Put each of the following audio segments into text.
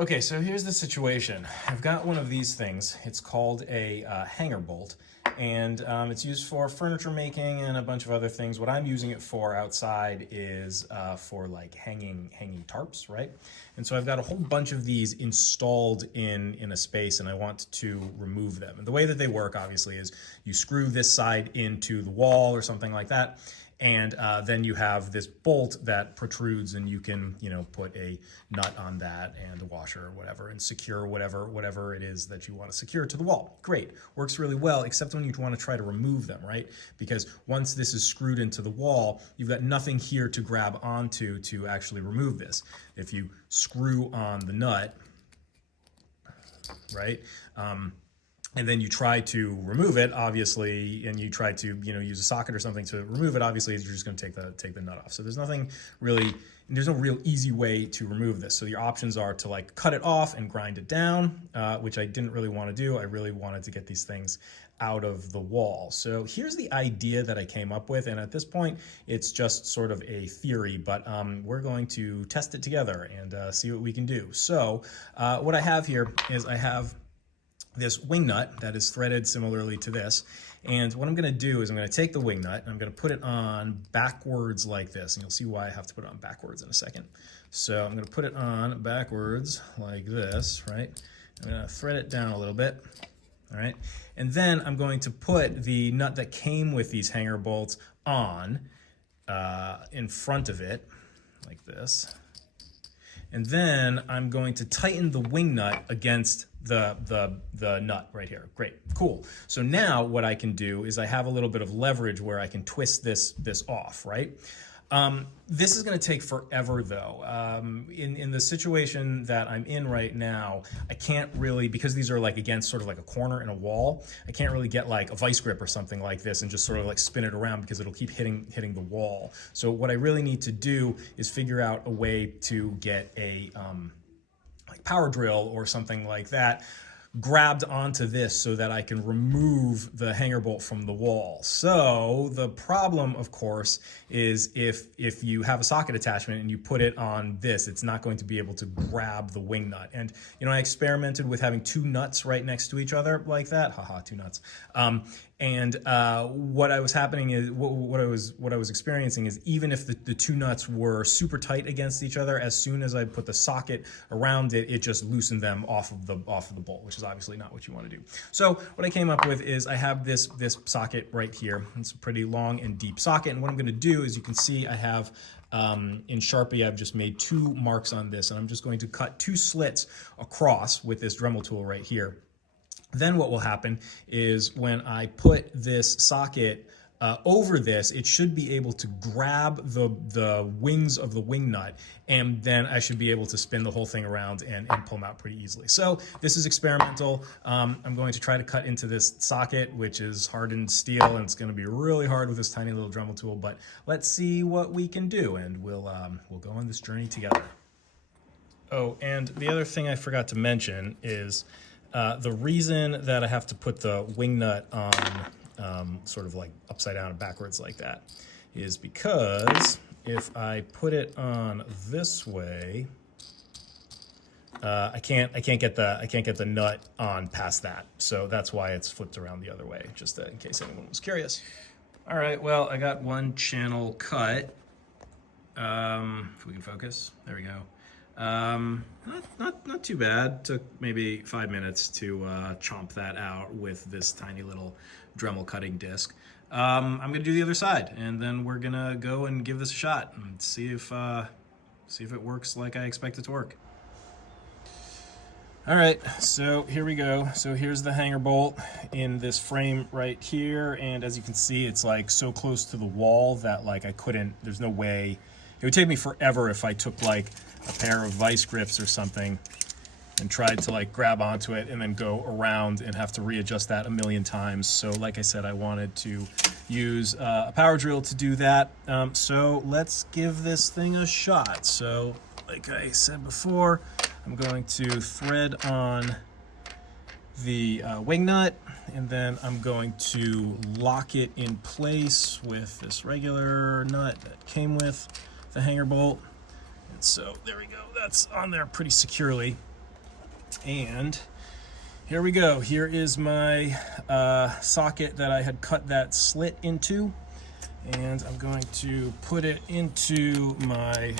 Okay, so here's the situation. I've got one of these things. It's called a hanger bolt, and it's used for furniture making and a bunch of other things. What I'm using it for outside is for like hanging tarps, right? And so I've got a whole bunch of these installed in a space, and I want to remove them. And the way that they work, obviously, is you screw this side into the wall or something like that, and then you have this bolt that protrudes, and you can, put a nut on that and a washer or whatever, and secure whatever it is that you want to secure to the wall. Great, works really well, except when you want to try to remove them, right? Because once this is screwed into the wall, you've got nothing here to grab onto to actually remove this. If you screw on the nut, right? And then you try to remove it, obviously, and you try to, use a socket or something to remove it. Obviously, you're just going to take the nut off. So there's no real easy way to remove this. So your options are to like cut it off and grind it down, which I didn't really want to do. I really wanted to get these things out of the wall. So here's the idea that I came up with, and at this point, it's just sort of a theory, but we're going to test it together and see what we can do. So what I have here is I have this wing nut that is threaded similarly to this. And what I'm going to do is I'm going to take the wing nut and I'm going to put it on backwards like this. And you'll see why I have to put it on backwards in a second. So I'm going to put it on backwards like this, right? I'm going to thread it down a little bit. All right. And then I'm going to put the nut that came with these hanger bolts on in front of it like this. And then I'm going to tighten the wing nut against the nut right here. Great, cool. So now what I can do is I have a little bit of leverage where I can twist this off, right? This is going to take forever though. In the situation that I'm in right now, I can't really, because these are like against sort of like a corner in a wall, I can't really get like a vice grip or something like this and just sort of like spin it around because it'll keep hitting the wall. So what I really need to do is figure out a way to get a like power drill or something like that grabbed onto this so that I can remove the hanger bolt from the wall. So the problem, of course, is if you have a socket attachment and you put it on this, it's not going to be able to grab the wing nut. And I experimented with having two nuts right next to each other like that. Haha, two nuts. And what I was experiencing is even if the two nuts were super tight against each other, as soon as I put the socket around it, it just loosened them off of the bolt, which is obviously not what you want to do. So what I came up with is I have this socket right here. It's a pretty long and deep socket, and what I'm going to do is you can see I have in Sharpie, I've just made two marks on this, and I'm just going to cut two slits across with this Dremel tool right here. Then what will happen is when I put this socket over this, it should be able to grab the wings of the wing nut, and then I should be able to spin the whole thing around and pull them out pretty easily. So this is experimental. I'm going to try to cut into this socket, which is hardened steel, and it's going to be really hard with this tiny little Dremel tool, but let's see what we can do, and we'll go on this journey together. Oh, and the other thing I forgot to mention is the reason that I have to put the wing nut on sort of like upside down and backwards like that is because if I put it on this way, I can't get the nut on past that. So that's why it's flipped around the other way, just in case anyone was curious. All right, well, I got one channel cut. If we can focus, there we go. Not too bad. Took maybe 5 minutes to chomp that out with this tiny little Dremel cutting disc. I'm gonna do the other side, and then we're gonna go and give this a shot and see if it works like I expect it to work. All right, so here we go. So here's the hanger bolt in this frame right here, and as you can see, it's like so close to the wall that like there's no way. It would take me forever if I took like a pair of vice grips or something and tried to like grab onto it and then go around and have to readjust that a million times. So like I said, I wanted to use a power drill to do that. So let's give this thing a shot. So like I said before, I'm going to thread on the wing nut, and then I'm going to lock it in place with this regular nut that came with the hanger bolt. And so there we go, that's on there pretty securely. And here we go. Here is my socket that I had cut that slit into. And I'm going to put it into my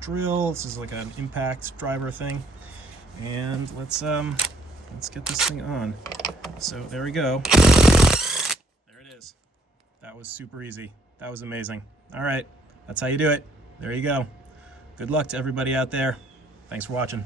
drill. This is like an impact driver thing. And let's get this thing on. So there we go. There it is. That was super easy. That was amazing. All right, that's how you do it. There you go. Good luck to everybody out there. Thanks for watching.